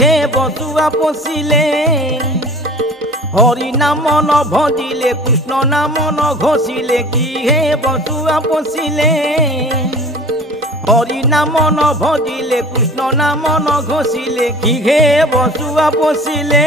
হে বসুয়া পশিলে হরি নাম ন ভজিলে কৃষ্ণ নাম ন ঘোষিলে কি হে বসুয়া পশিলে হরি নাম ন ভজিলে কৃষ্ণ নাম ন ঘোষিলে কি হে বসুয়া পশিলে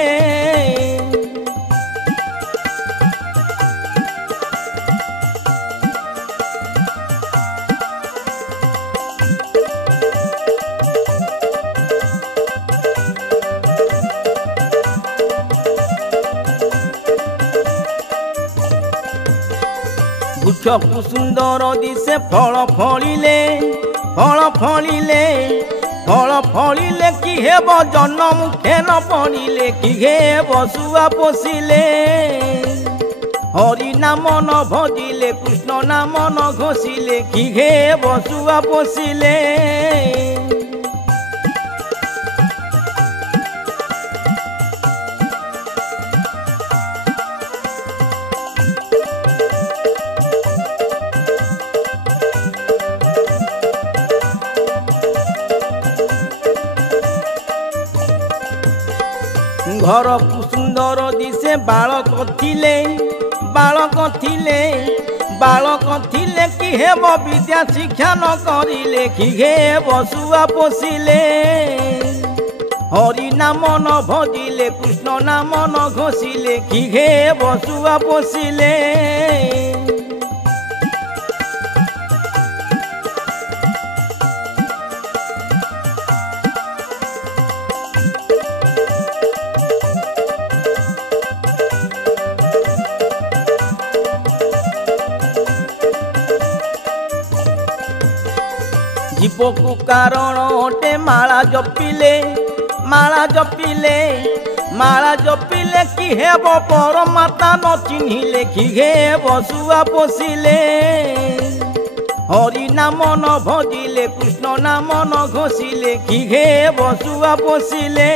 ବୃକ୍ଷକୁ ସୁନ୍ଦର ଦିଶେ ଫଳ ଫଳିଲେ କି ହେବ ଜନ ମୁଖେ ନ ପଡ଼ିଲେ କି ହେବ ଶୁଆ ପୋଷିଲେ ହରି ନାମ ନ ଭଜିଲେ କୃଷ୍ଣ ନାମ ନ ଘୋଷିଲେ କି ହେବ ଶୁଆ ପୋଷିଲେ ଘରକୁ ସୁନ୍ଦର ଦିଶେ ବାଳକ ଥିଲେ କି ହେବ ବିଦ୍ୟା ଶିକ୍ଷା ନ କରିଲେ କି ହେବ ଶୁଆ ପୋଷିଲେ ହରି ନାମ ନ ଭଜିଲେ କୃଷ୍ଣ ନାମ ନ ଘୋଷିଲେ କି ହେବ ଶୁଆ ପୋଷିଲେ জীবকু কারণ অটে মালা জপিলে কি হেব পরমাত্মা ন চিহ্নিলে কি হেব শুয়া পশিলে হরি নাম ন ভজিলে কৃষ্ণ নাম ন ঘোষিলে কি হেব শুয়া পশিলে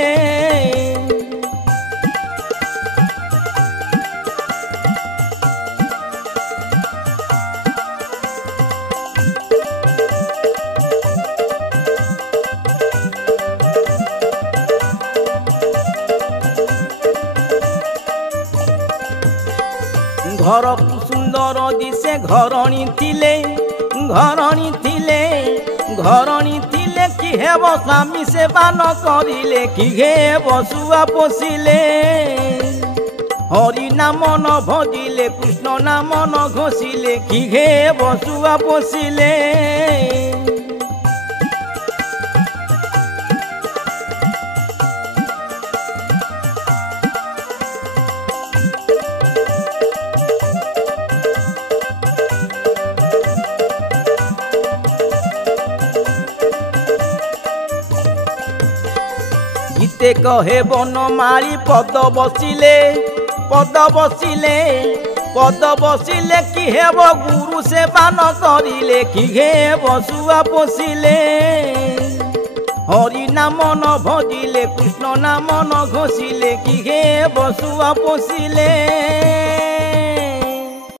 ঘরকু সুন্দর দিশে ঘরণী ଥିଲେ কি হেব স্বামী সেবা ন করিলে কি হেব শুয়া পশিলে হরি নাম ন ভজিলে কৃষ্ণ নাম ন ঘোষিলে কি হেব শুয়া পশিলে গীতে কহে বনমালী পদ বসিলে কি হেব গুরু সেবা ন করিলে কি হেব শুয়া পশিলে হরি নাম ন ভজিলে কৃষ্ণ নাম ন ঘোষিলে কি হেব শুয়া পশিলে